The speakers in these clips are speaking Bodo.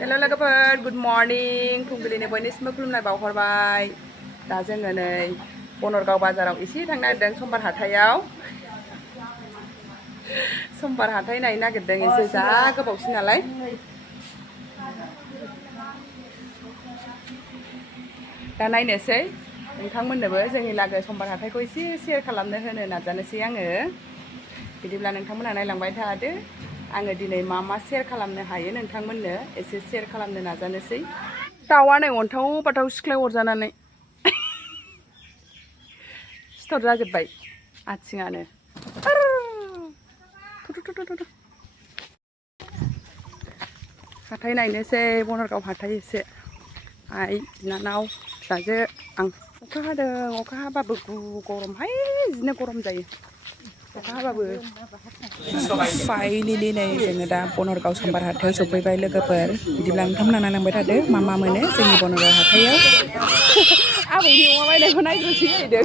Hello logofer, good morning. Fुंबिलिनि बयनिसिमबो खुलुमनाय बावहरबाय. दा जोङो नै बनरगाव बाजाराव एसे थांनो नागिरदों समबार हाथायाव. समबार हाथाय नायनो नागिरदों एसे जा गोबावसिन नालाय. दा नायनोसै नोंथांमोननोबो जोंनि लागो समबार हाथायखौ एसे शेयार खालामनो होनो नाजानोसै आङो. बिदिब्ला नोंथांमोना नायलांबाय थादो. आङो दिनै मा शेयार खालामनो हायो नोंथांमोननो एसे शेयार खालामनो नाजानोसै. दाउआ नै अन्थाव बाथाव सिख्लाय अरजानानै सिथर जाजोब्बाय आथिङानो. हाथाय नायनोसै बनरगाव हाथाय एसे. आइ बिनानाव फिसाजो आं. अखा हादों, अखा हाबाबो गरमहाय जिनो गरम जायो. अखा हाबाबो फाइनेलि नै जोङो दा बनरगाव समबार हाथायाव सफैबाय लोगोफोर. बिदिब्ला नोंथांमोना नायलांबाय थादो मा मोनो जोंनि बनरगाव हाथायाव. आबैनि अमा बायनायखौ नायग्रोसै जाहैदों.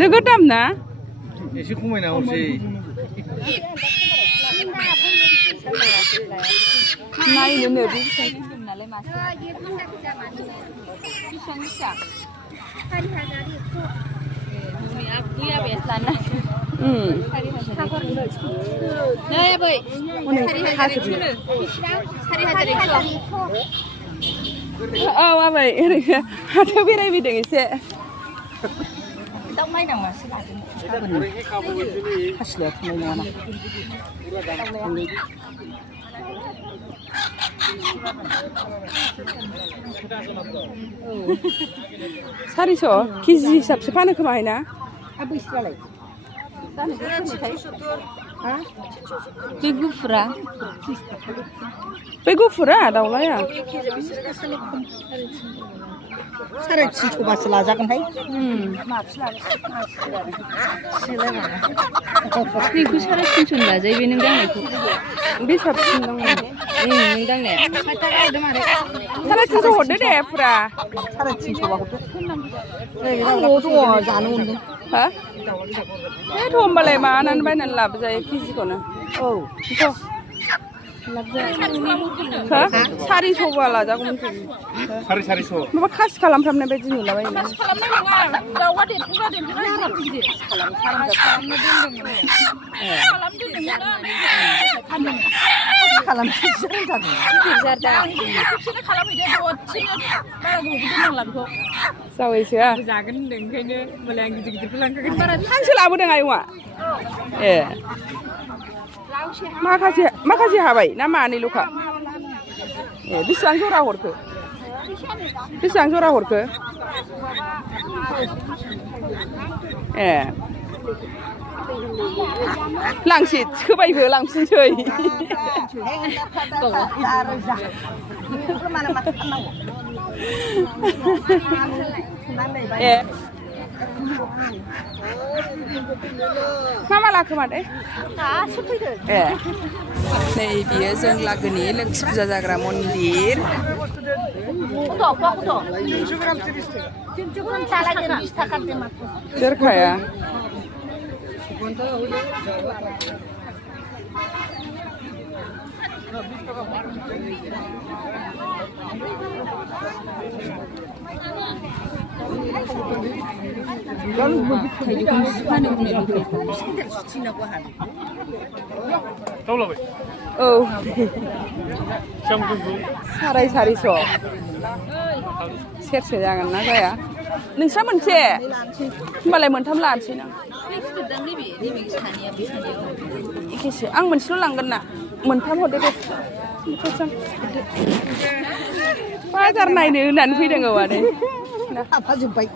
नोगोद दाम ना? एसे खमायना हरसै। नायनोनो औ आबै ओरैनो हाथायाव बेरायबोदों एसे. दाउ नायनां मासे लादों खासिलाया थुनाय नङाना सारिस' केजि हिसाबसो फानो खोमाहाय ना? बैसोरालाय बे गुफुरा बे गुफुरा दाउलाया साराय थिनस'बासो लाजागोनहाय। बेखौ साराय थिनस'नि लाजायो बे नों दांनायखौ बे साबसिन दङ नों दांनाया साराय थिनस' हरदो दे फुरा साराय थिनस'बा हरदो। न'आव दङ जानो मोनदों। हा बेथ' होमबालाय मानानै बायनानै लाबोजायो केजिखौनो. औ सारिस'बा लाजागौमोन। सारिस' माबा खासि खालामफ्रामनाय बायदि नुलाबायो ना? जावैसोआ जागोन होनदों ओंखायनो होमबालाय आं गिदिर गिदिरखौ लांखागोन. हांसो लाबोदों आयंआ? ए माखासे हाबाय ना मानैल'खा? ए बेसेबां जरा हरखो? बेसेबां जरा हरखो? ए लांसै थिखोबायबो लांफिनसै. ए मा लाखोमादे? ए नै बियो जों लागोनि लोखि फुजा जाग्रा मन्दिर. सोरखाया औ साराय सारिस' सेरसे जागोन ना जाया? नोंस्रा मोनसे होमबालाय मोनथाम लानोसै ना? एखेसो आं मोनसेल' लांगोन ना मोनथाम हरदो दे. बाजार नायनो होननानै फैदों औ आदै. हाबफाजोब्बाय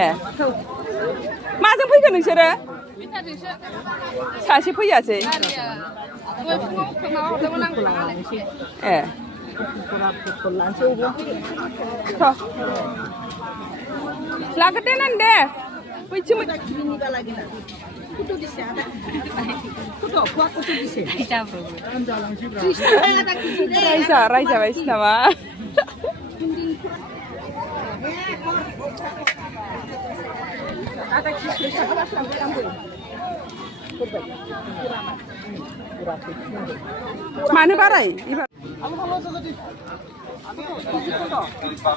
ए माजों फैखो नोंसोरो? सासे फैयासै? ए लागोन दे नान दे बैथिं रायजाबायसो नामा? मानो बाराय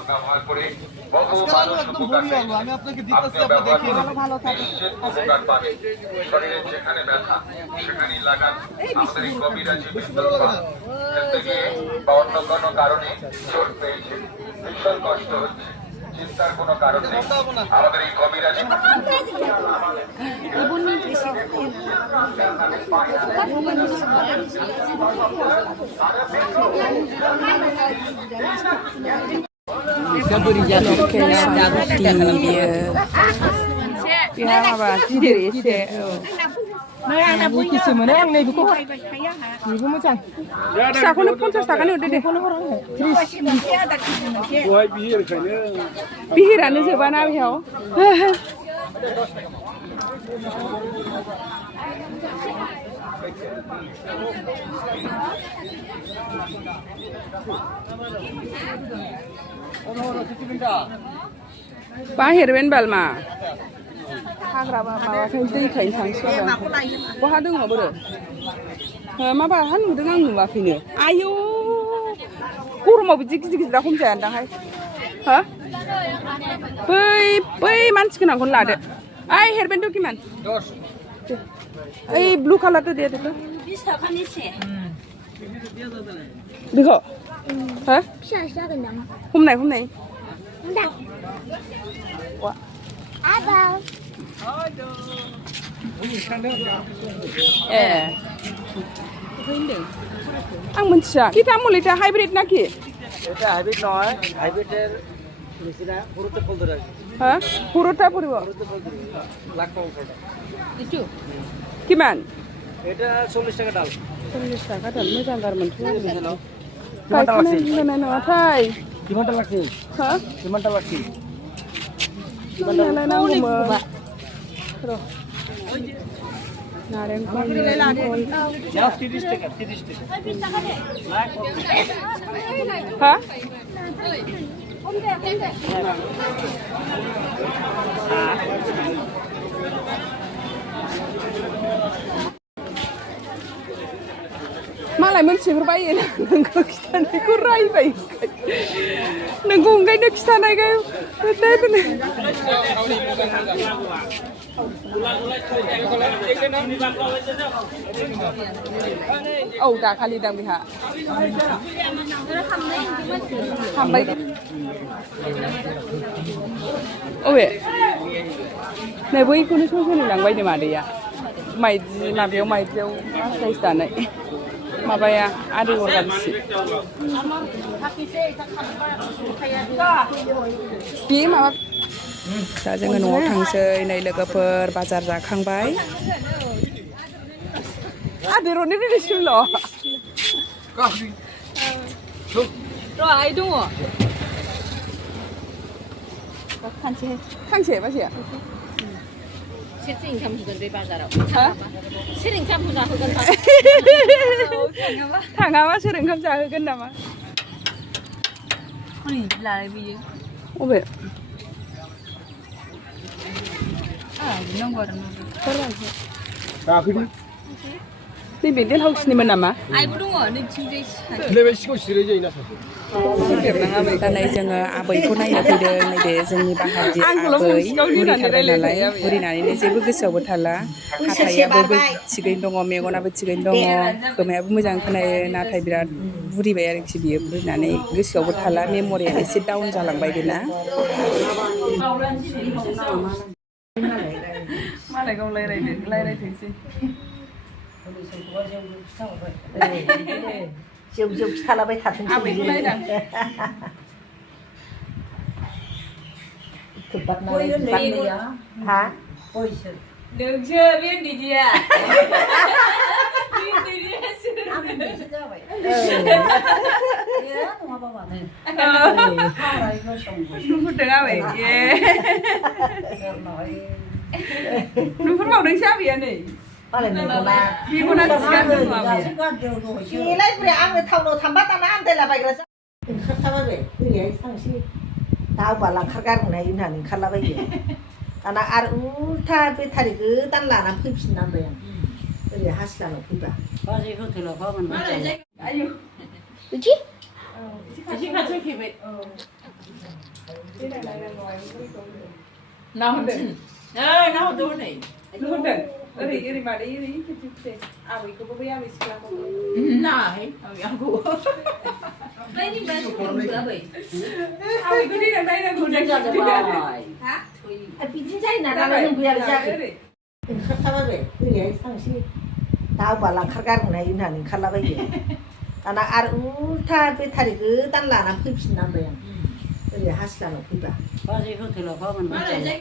ব্যবহার করে আমি আপনাকে দিতেছি, আপনি দেখেন ভালো থাকে উপকার পাবেন। শরীরের যেখানে ব্যথা সেখানেই লাগান আমাদের এই কবিরাজি বিদ্যুৎ খেলতে গিয়ে বা অন্য কোনো কারণে চোট পেয়েছে, ভীষণ কষ্ট হচ্ছে, চিন্তার কোনো কারণ নেই। আমাদের এই কবিরাজি dia apa tidur isi Kisah mana yang naik buku? Ibu macam. sakunya 50 takan udah deh bihirannya coba nabi hau Bahirben balma hagra mabakan दैखायनो थांसै बहा दङ बोरो माबा नुदों आं नुवाखैनो आयौ गरमाव बिदि गिदिर गिदिरा हमजायानदांहाय हो बै मानसि गोनांखौनो लादो ओइ हेरबेन डकुमेन्ट 10 ओइ ब्लु कालारखौ दे 20 थाखानि से बेखौ हो फिसा जागोन नामा हमनाय आबा आं मिथिया किता मुलिटा हाइब्रिड नाखि এটা হাইব্রিড নয়, হাইব্রিডের মেশিনা পুরোতে ফল ধরে আছে। হ্যাঁ পুরোটা পড়িব পুরোতে ফল ধরে লাখ টাকা কিমান এটা 40 টাকা ডাল 40 টাকা দাম मोजां गारमोनथ' মিশানো गायखानाय होनाय नङाथाय কি ঘন্টা লাগছে हो কি ঘন্টা লাগছে नायलायनांगौमोन र' नारेंखल যা 30 টাকা 30 টাকা हा मालाय मोनथिफोर बायो नोंखौ खिथानायखौ रायबाय नोंखौ ओंखायनो खिथानायखाय औ दाखालि दां बेहा हामबाय अबे नै बैखौनो ससेनो लांबायनो मादैया माइदि माबायाव माइदियाव साइज दानाय माबाया आदै अरगानसि बे माबा दा जोङो न'आव थांसै नै लोगोफोर बाजार जाखांबाय आदै र'नि रिलेसनल' र' आइ दङ खांसे बासिया सेरसे ओंखाम होगोन बे बाजाराव सेर ओंखाम जाहोगोन थाङाबा सोर ओंखाम जाहोगोन नामा लायबोयो अबे नांगौ आरो नैबे देल हाउसनिमोन नामा आइबो दङ नैथिंजाय नैबे सिगाङाव सिराय जायोना सासे दा नै जोङो आबैखौ नायनो फैदों नैबे जोंनि बाहागि आबै बुरिथारबाय नालाय बुरिनानैनो जेबो गोसोआवबो थाला हाथायाबो थिगैनो दङ मेगनाबो थिगैनो दङ खोमायाबो मोजां खोनायो नाथाय बिराद बुरिबाय आरोखि बियो बुरिनानै गोसोआवबो थाला मेम'रिया एसे डाउन जालांबाय बेना मालाय गाव रायलायथोंसै जौ खिथालाबाय थाथोंसै आबैखौ नायदां हा नोंसो बे उन्दैनिया नुहुरदों आबै नुहुरबावदोंसो आबैया नै मेगना थिगानो दङ बेलाय बुरै आङो टाउनाव थांबा दाना आन्दायलाबायग्रासो ओंखारखाबाय बे ओरैहाय थांसै दा अबा लांखारगारनाय होननानै ओंखारलाबायो दाना आरो उल्था बेटारि गोदान लानानै फैफिननांबाय आं ओरै हासिलानाव फैबा बाजै होथेलाव गाबोन मोनजायो आयु 그치? एसे खाथियाव खेबाय ना होनदों 나 호도 오네. होनदों ओरै ओरै मादै ओरै खेबसे आबैखौबो बै आबै सिख्लाखौबो 나 해. 양고. 빨리 마시면 뭐야 봐. आबैखौ देनां नायनांगौ 하? बिदिनो जायो ना दाना जों गैयालाय जायाखै ओंखारखाबाय ओरैहाय थांसै दा अबा लांखारगारनाय होननानै ओंखारलाबायो दाना आरो उल्था बेटारि गोदान लानानै फैफिननांबाय आं ओरै हासिलानाव फैबा बाजै होथेलाव गाबोन मोनजायो